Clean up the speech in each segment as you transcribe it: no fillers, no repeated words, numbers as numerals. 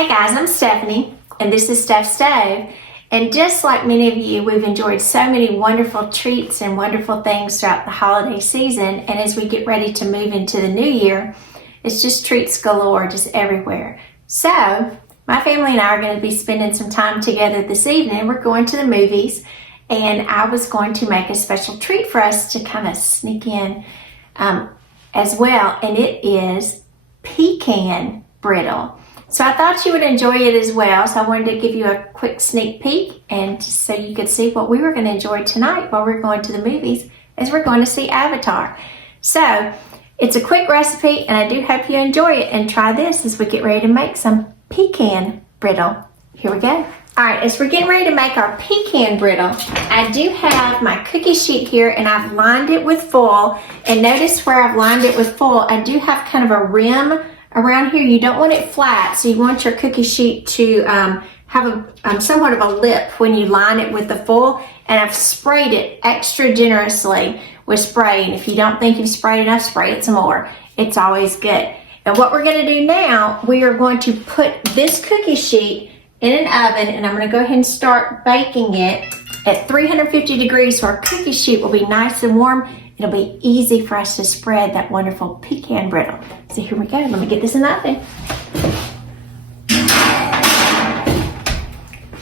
Hey guys, I'm Stephanie, and this is Steph's Stove. And just like many of you, we've enjoyed so many wonderful treats and wonderful things throughout the holiday season. And as we get ready to move into the new year, it's just treats galore, just everywhere. So my family and I are going to be spending some time together this evening. We're going to the movies, and I was going to make a special treat for us to kind of sneak in as well. And it is pecan brittle. So I thought you would enjoy it as well. So I wanted to give you a quick sneak peek and just so you could see what we were going to enjoy tonight while we're going to the movies as we're going to see Avatar. So it's a quick recipe, and I do hope you enjoy it and try this as we get ready to make some pecan brittle. Here we go. All right, as we're getting ready to make our pecan brittle, I do have my cookie sheet here, and I've lined it with foil. And notice where I've lined it with foil, I do have kind of a rim around here. You don't want it flat, so you want your cookie sheet to have a somewhat of a lip when you line it with the foil. And I've sprayed it extra generously with spray. And if you don't think you've sprayed enough, spray it some more. It's always good. And what we're going to do now, we are going to put this cookie sheet in an oven, and I'm going to go ahead and start baking it at 350 degrees so our cookie sheet will be nice and warm. It'll be easy for us to spread that wonderful pecan brittle. So here we go. Let me get this in the oven.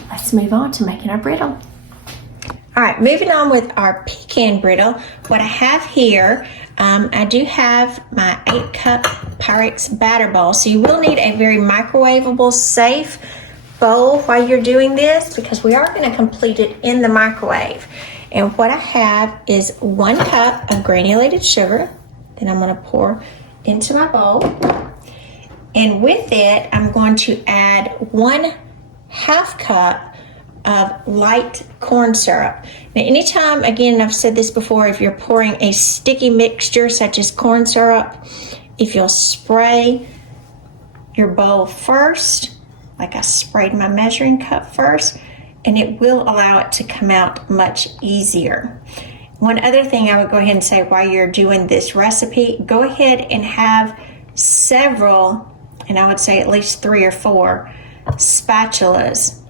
Let's move on to making our brittle. All right, moving on with our pecan brittle. What I have here, I do have my 8-cup Pyrex batter bowl. So you will need a very microwavable, safe bowl while you're doing this, because we are going to complete it in the microwave. And what I have is 1 cup of granulated sugar that I'm going to pour into my bowl. And with it, I'm going to add 1/2 cup of light corn syrup. Now, anytime, again, I've said this before, if you're pouring a sticky mixture such as corn syrup, if you'll spray your bowl first, like I sprayed my measuring cup first, and it will allow it to come out much easier. One other thing I would go ahead and say while you're doing this recipe, go ahead and have several, and I would say at least 3 or 4 spatulas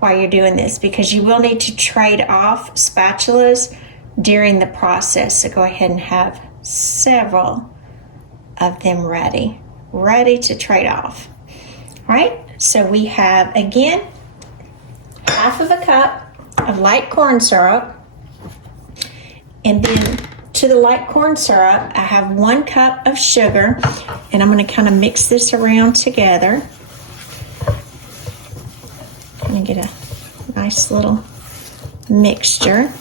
while you're doing this, because you will need to trade off spatulas during the process. So go ahead and have several of them ready to trade off. All right, so we have, again, 1/2 cup of light corn syrup, and then to the light corn syrup I have 1 cup of sugar, and I'm going to kind of mix this around together. I'm going to get a nice little mixture.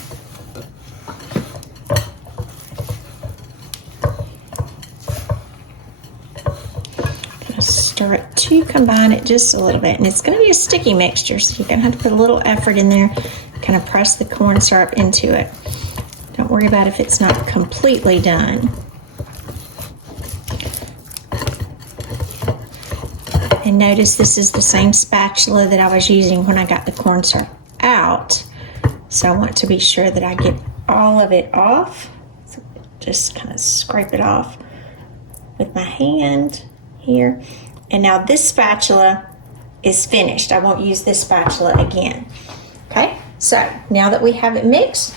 Stir it to combine it just a little bit, and it's going to be a sticky mixture, so you're going to have to put a little effort in there, kind of press the corn syrup into it. Don't worry about if it's not completely done. And notice this is the same spatula that I was using when I got the corn syrup out, so I want to be sure that I get all of it off. So just kind of scrape it off with my hand here. And now this spatula is finished. I won't use this spatula again. Okay, so now that we have it mixed,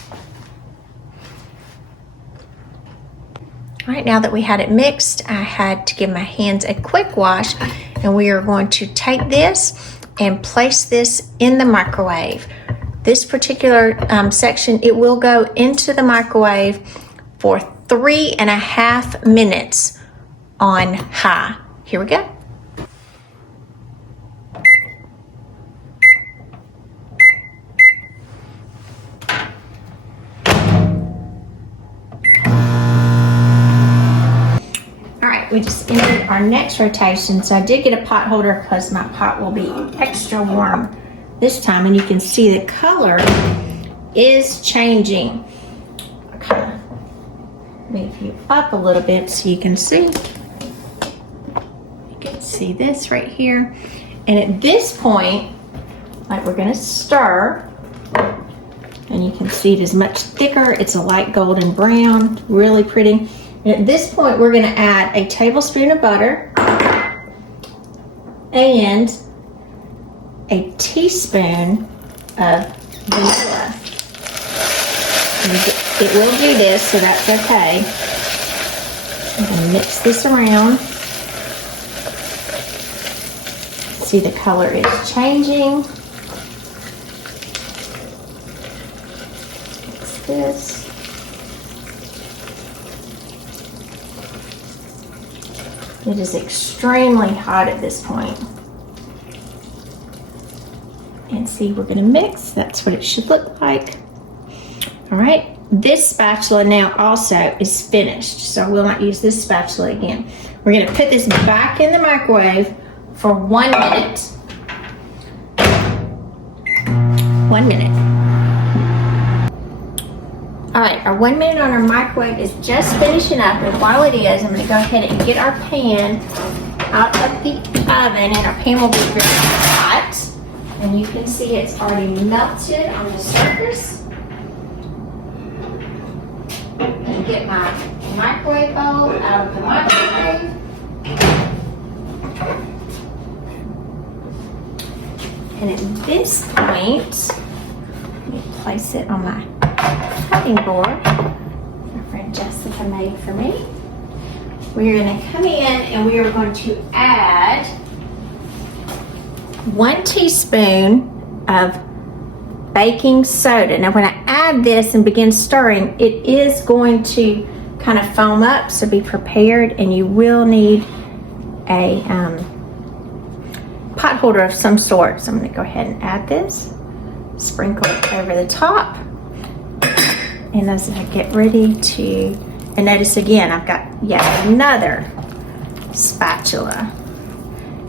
all right, now that we had it mixed, I had to give my hands a quick wash, and we are going to take this and place this in the microwave. This particular section, it will go into the microwave for 3.5 minutes on high. Here we go. We just ended our next rotation, so I did get a pot holder because my pot will be extra warm this time, and you can see the color is changing. I'll kind of move you up a little bit so you can see. You can see this right here, and at this point, like, we're going to stir, and you can see it is much thicker. It's a light golden brown, really pretty. And at this point, we're going to add a tablespoon of butter and a teaspoon of vanilla. It will do this, so that's okay. I'm going to mix this around. See, the color is changing. Mix this. It is extremely hot at this point. And see, we're going to mix. That's what it should look like. All right, this spatula now also is finished, so we'll not use this spatula again. We're going to put this back in the microwave for 1 minute. 1 minute. All right, our 1 minute on our microwave is just finishing up, and while it is, I'm going to go ahead and get our pan out of the oven, and our pan will be very hot. And you can see it's already melted on the surface. And get my microwave bowl out of the microwave. And at this point, let me place it on my cutting board my friend Jessica made for me. We're going to come in and we are going to add 1 teaspoon of baking soda. Now when I add this and begin stirring, it is going to kind of foam up, so be prepared, and you will need a pot holder of some sort. So I'm going to go ahead and add this, sprinkle it over the top, and as I get ready to, and notice again I've got yet another spatula,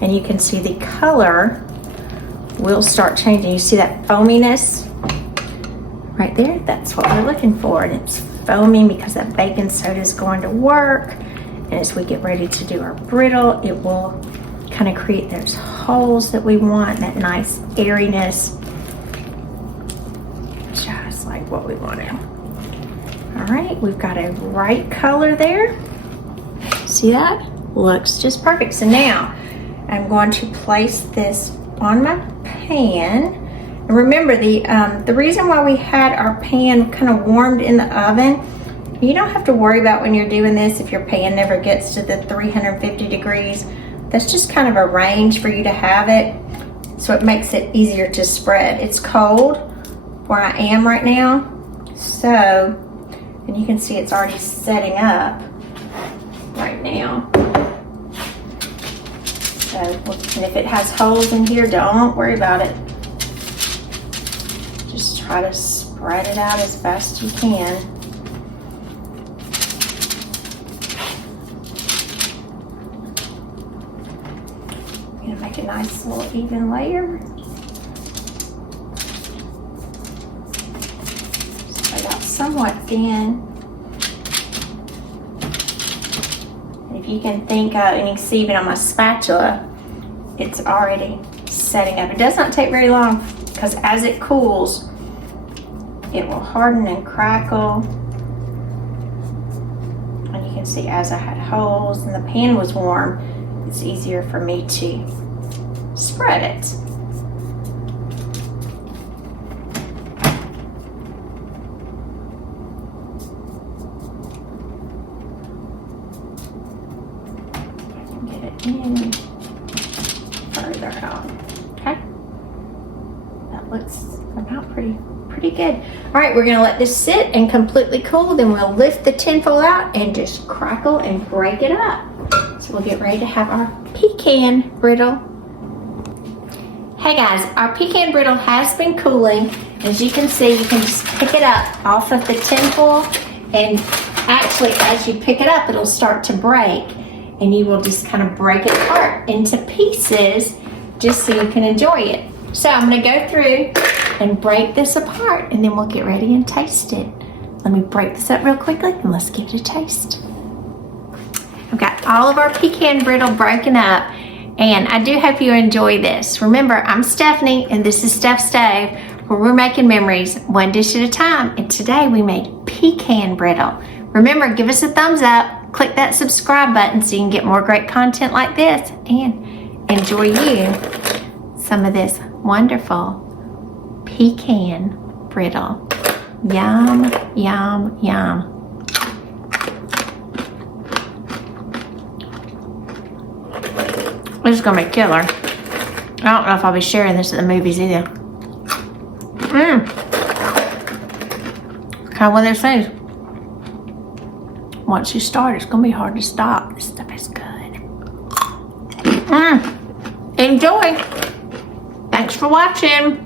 and you can see the color will start changing. You see that foaminess right there? That's what we're looking for, and it's foaming because that baking soda is going to work. And as we get ready to do our brittle, it will kind of create those holes that we want, that nice airiness, just like what we want now. All right, we've got a right color there. See that? Looks just perfect. So now I'm going to place this on my pan. And remember, the reason why we had our pan kind of warmed in the oven, you don't have to worry about when you're doing this if your pan never gets to the 350 degrees. That's just kind of a range for you to have it, so it makes it easier to spread. It's cold where I am right now, so, and you can see it's already setting up right now. So, and if it has holes in here, don't worry about it. Just try to spread it out as best you can. I'm gonna make a nice little even layer. Spread out somewhat thin. If you can think and you can see even on my spatula, it's already setting up. It does not take very long because as it cools, it will harden and crackle. And you can see as I had holes and the pan was warm, it's easier for me to spread it. In further out. Okay, that looks about pretty good. All right, we're gonna let this sit and completely cool, then we'll lift the tinfoil out and just crackle and break it up. So we'll get ready to have our pecan brittle. Hey guys, our pecan brittle has been cooling. As you can see, you can just pick it up off of the tinfoil, and actually as you pick it up, it'll start to break. And you will just kind of break it apart into pieces just so you can enjoy it. So I'm gonna go through and break this apart, and then we'll get ready and taste it. Let me break this up real quickly and let's give it a taste. I've got all of our pecan brittle broken up, and I do hope you enjoy this. Remember, I'm Stephanie and this is Steph Stove, where we're making memories one dish at a time, and today we made pecan brittle. Remember, give us a thumbs up, click that subscribe button so you can get more great content like this, and enjoy you some of this wonderful pecan brittle. Yum, yum, yum. This is gonna be killer. I don't know if I'll be sharing this at the movies either. Kind of one of those things. Once you start, it's gonna be hard to stop. This stuff is good. Enjoy. Thanks for watching.